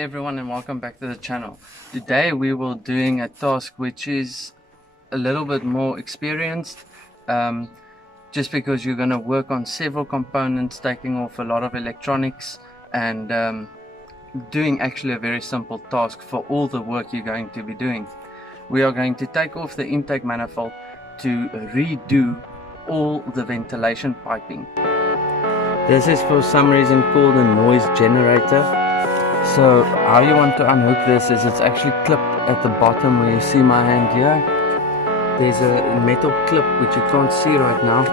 everyone and welcome back to the channel. Today we will doing a task which is a little bit more experienced, just because you're going to work on several components, taking off a lot of electronics and doing actually a very simple task for all the work you're going to be doing. We are going to take off the intake manifold to redo all the ventilation piping. This is for some reason called a noise generator. So how you want to unhook this is it's actually clipped at the bottom where you see my hand here. There's a metal clip which you can't see right now,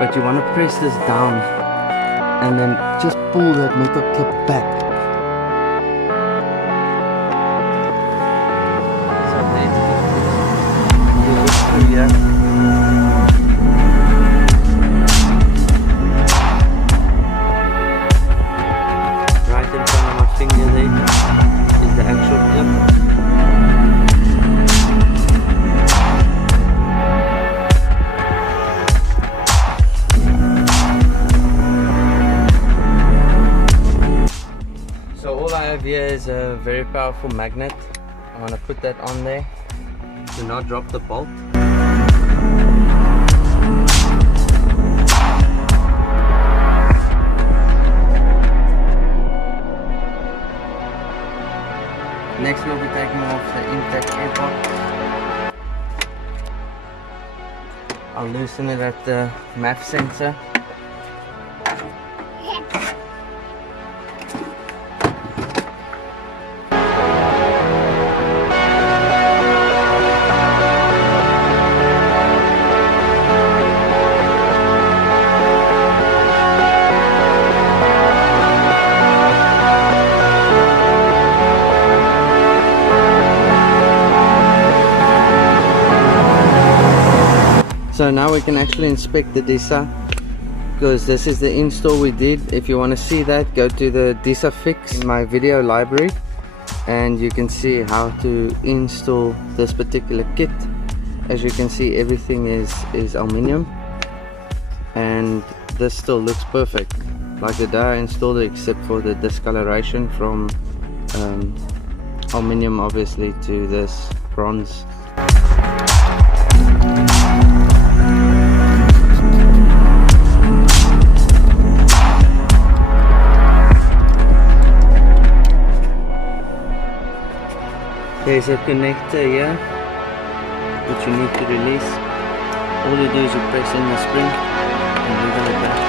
but you want to press this down and then just pull that metal clip back. So then you look through here. Here is a very powerful magnet. I want to put that on there. Do not drop the bolt. Next we'll be taking off the intake air box. I'll loosen it at the MAF sensor. So now we can actually inspect the DISA, because this is the install we did. If you want to see that, go to the DISA fix in my video library and you can see how to install this particular kit. As you can see, everything is aluminium and this still looks perfect like the day I installed it, except for the discoloration from aluminium obviously to this bronze. There's a connector here which you need to release. All you do is you press in the spring and wiggle it back.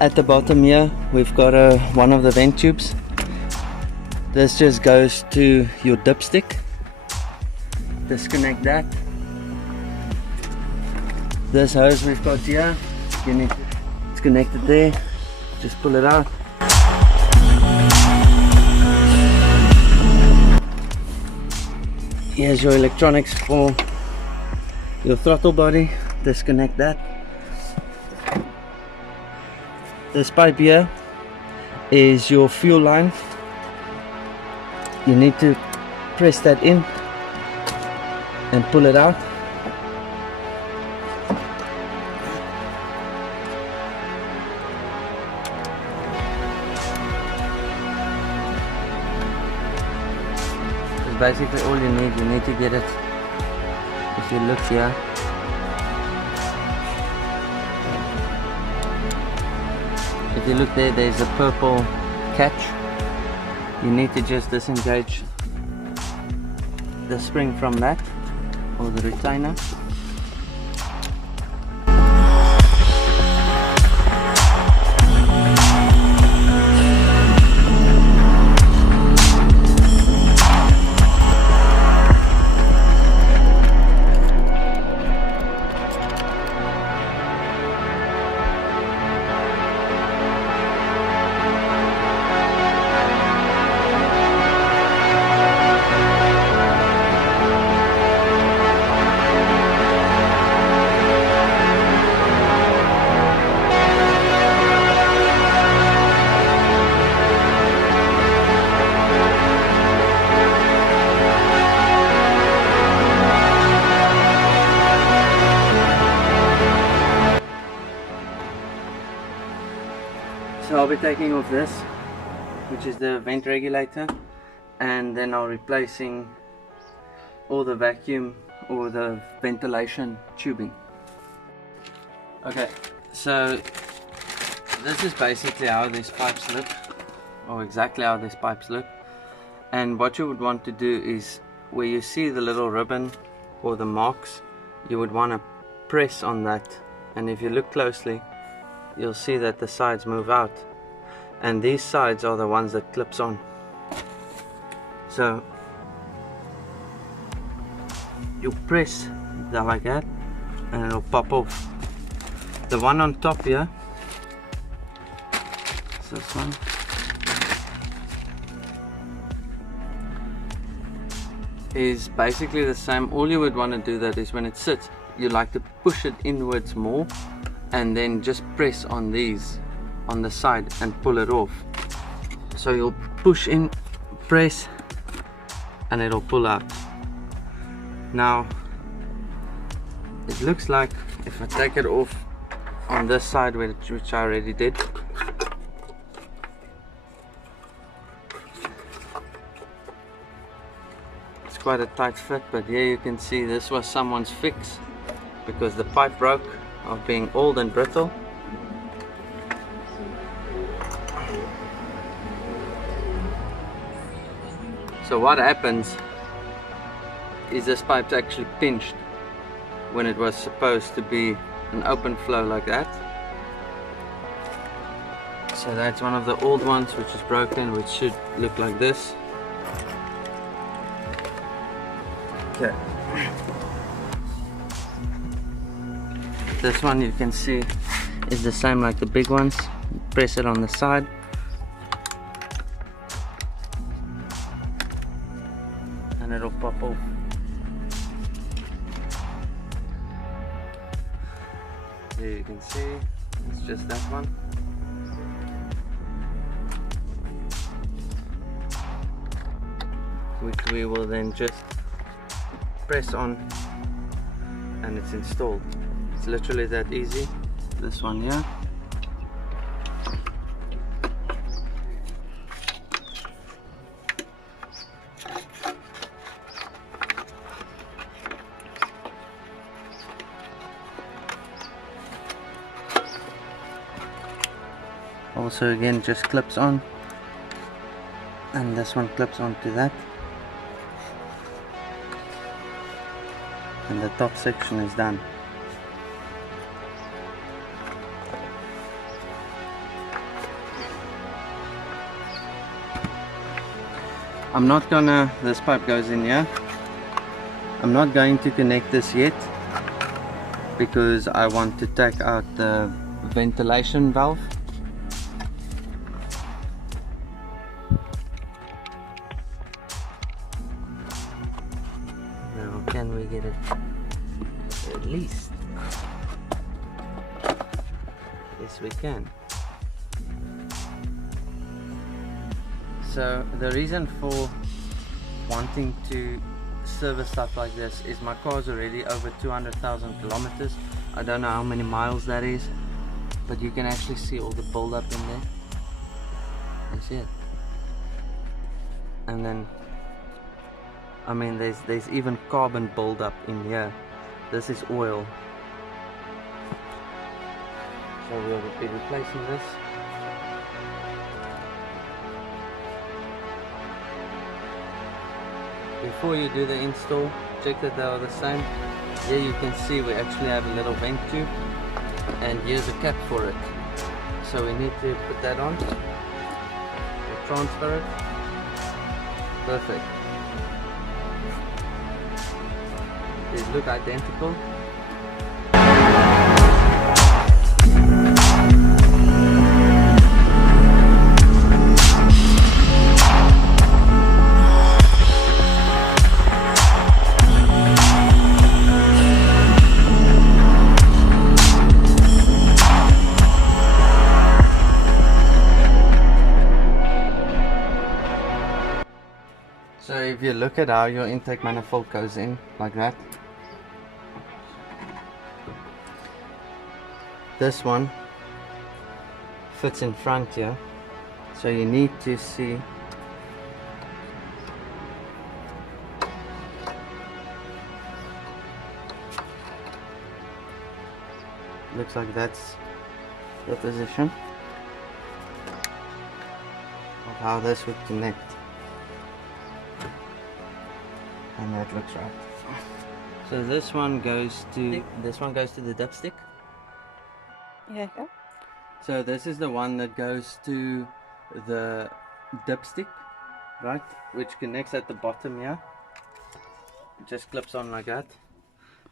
At the bottom here we've got one of the vent tubes. This just goes to your dipstick. Disconnect that. This hose we've got here, it's connected there. Just pull it out. Here's your electronics for your throttle body. Disconnect that. This pipe here is your fuel line. You need to press that in and pull it out. It's basically all you need. You need to get it. If you look here, if you look there, there's a purple catch. You need to just disengage the spring from that, or the retainer. So I'll be taking off this, which is the vent regulator, and then I'll replacing all the vacuum or the ventilation tubing. Okay, so this is basically how these pipes look, or exactly how these pipes look. And what you would want to do is, where you see the little ribbon or the marks, you would want to press on that, and if you look closely you'll see that the sides move out, and these sides are the ones that clips on. So you press that like that and it'll pop off. The one on top here, so this one, is basically the same. All you would want to do that is when it sits, you like to push it inwards more and then just press on these on the side and pull it off. So you'll push in, press, and it'll pull out. Now it looks like if I take it off on this side, which I already did, it's quite a tight fit, but here you can see this was someone's fix because the pipe broke of being old and brittle. So what happens is this pipe's actually pinched when it was supposed to be an open flow like that. So that's one of the old ones which is broken, which should look like this. Okay. This one you can see is the same like the big ones. Press it on the side. And it'll pop off. There you can see, it's just that one. Which we will then just press on and it's installed. It's literally that easy. This one here. Also again just clips on, and this one clips onto that, and the top section is done. I'm not gonna, this pipe goes in here. I'm not going to connect this yet because I want to take out the ventilation valve. Now can we get it at least? Yes we can. So the reason for wanting to service stuff like this is my car's already over 200,000 kilometers. I don't know how many miles that is, but you can actually see all the build-up in there. That's it. And then, I mean, there's even carbon build-up in here. This is oil. So we'll be replacing this. Before you do the install, check that they are the same. Here you can see we actually have a little vent tube, and here's a cap for it. So we need to put that on, we'll transfer it. Perfect. These look identical. So if you look at how your intake manifold goes in, like that. This one fits in front here, so you need to see. Looks like that's the position of how this would connect, and that looks right. So this one goes to the dipstick. Yeah. So this is the one that goes to the dipstick, right, which connects at the bottom here. It just clips on like that,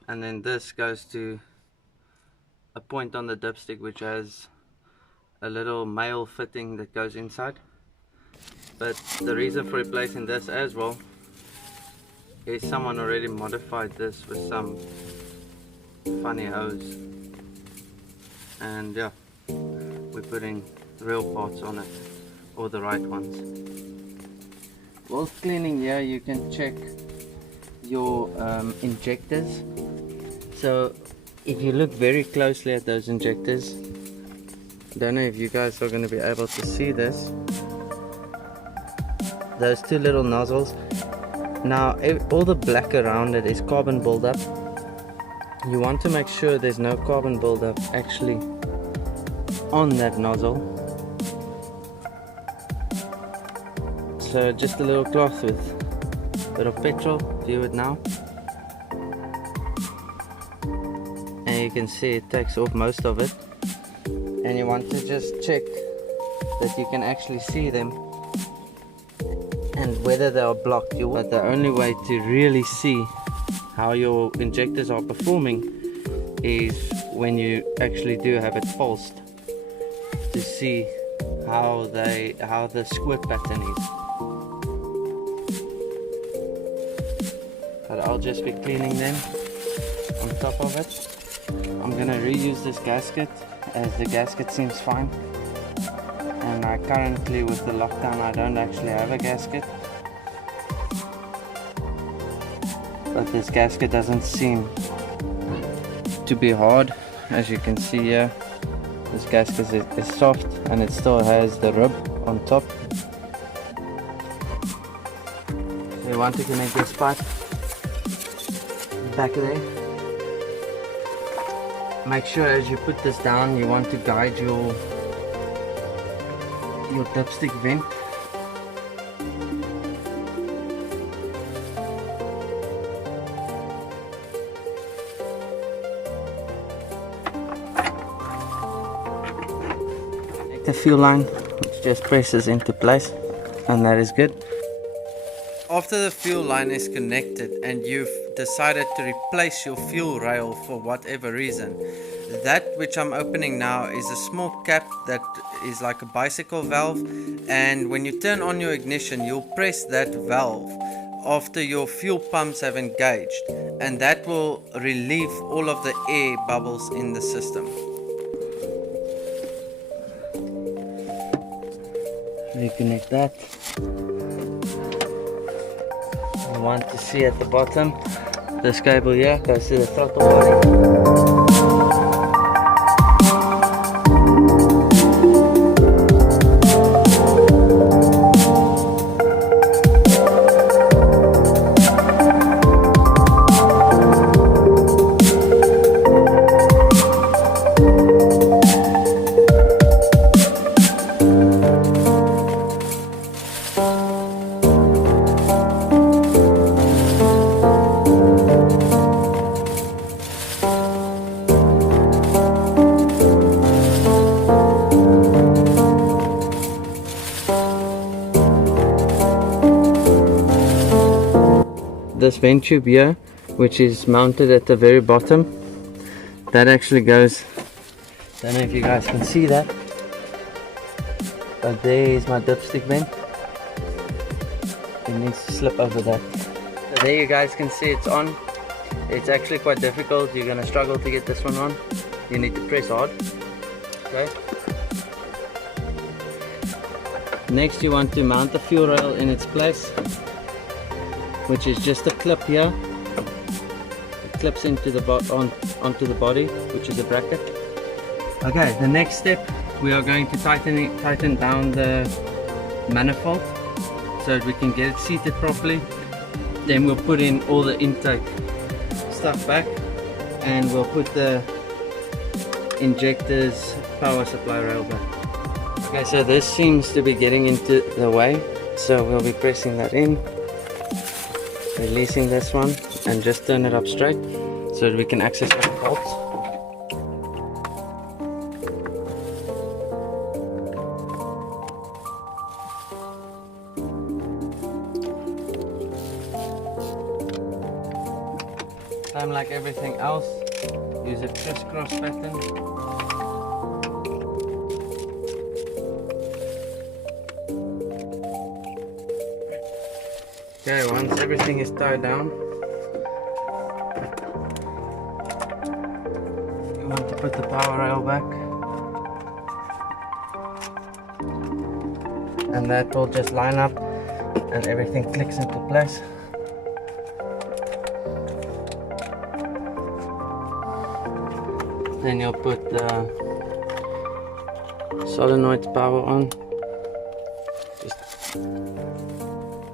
and then this goes to a point on the dipstick which has a little male fitting that goes inside. But the reason for replacing this as well is someone already modified this with some funny hose, and yeah, we're putting real parts on it, or the right ones. While cleaning here, you can check your injectors. So if you look very closely at those injectors, I don't know if you guys are going to be able to see this, those two little nozzles. Now all the black around it is carbon buildup. You want to make sure there's no carbon buildup actually on that nozzle. So just a little cloth with a bit of petrol, view it now. And you can see it takes off most of it, and you want to just check that you can actually see them and whether they are blocked. But the only way to really see how your injectors are performing is when you actually do have it pulsed, to see how the squirt pattern is. But I'll just be cleaning them on top of it. I'm gonna reuse this gasket as the gasket seems fine, and I currently, with the lockdown, I don't actually have a gasket, but this gasket doesn't seem to be hard. As you can see here, this gasket is soft and it still has the rib on top. So you want to connect this part back there. Make sure as you put this down, you want to guide your dipstick vent. Take the fuel line, which just presses into place, and that is good. After the fuel line is connected and you've decided to replace your fuel rail for whatever reason, that which I'm opening now is a small cap that is like a bicycle valve, and when you turn on your ignition, you'll press that valve after your fuel pumps have engaged, and that will relieve all of the air bubbles in the system. Reconnect that. You want to see at the bottom, this cable here goes to the throttle body. This vent tube here, which is mounted at the very bottom, that actually goes, don't know if you guys can see that, but there is my dipstick vent. It needs to slip over that. So there you guys can see it's on. It's actually quite difficult. You're gonna struggle to get this one on. You need to press hard. Okay. Next, you want to mount the fuel rail in its place, which is just a clip here. It clips into the onto the body, which is a bracket. Okay, the next step we are going to tighten down the manifold so that we can get it seated properly. Then we'll put in all the intake stuff back, and we'll put the injector's power supply rail back. Okay, so this seems to be getting into the way, so we'll be pressing that in, releasing this one, and just turn it up straight so that we can access the bolts. Same like everything else, use a crisscross pattern. Okay, once everything is tied down, you want to put the power rail back, and that will just line up and everything clicks into place. Then you'll put the solenoid power on.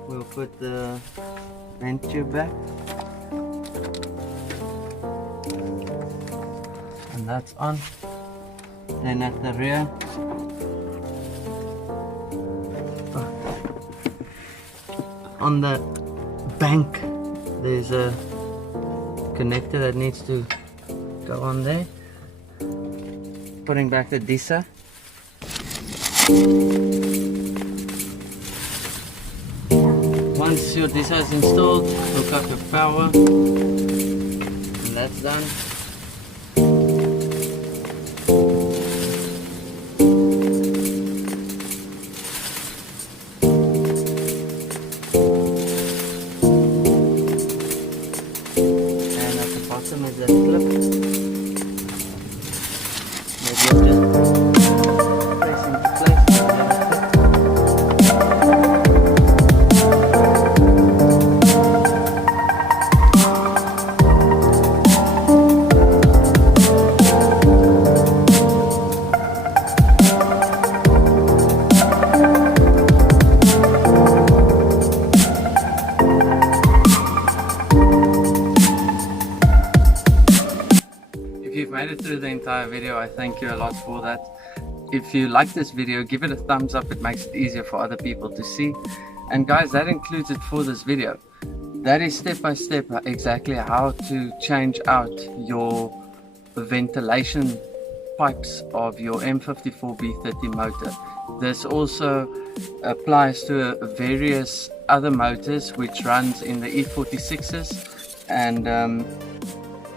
We'll put the vent tube back, and that's on. Then at the rear, on the bank, there's a connector that needs to go on there. Putting back the disser. Once your disser is installed, hook up your power, and that's done. And at the bottom is a clip. Maybe I'll just press into place. If you've made it through the entire video, I thank you a lot for that. If you like this video, give it a thumbs up. It makes it easier for other people to see. And guys, that includes it for this video. That is step by step exactly how to change out your ventilation pipes of your M54B30 motor. This also applies to various other motors which runs in the E46s, and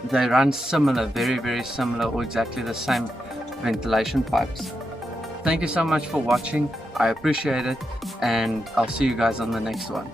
they run similar, very similar, or exactly the same ventilation pipes. Thank you so much for watching. I appreciate it, and I'll see you guys on the next one.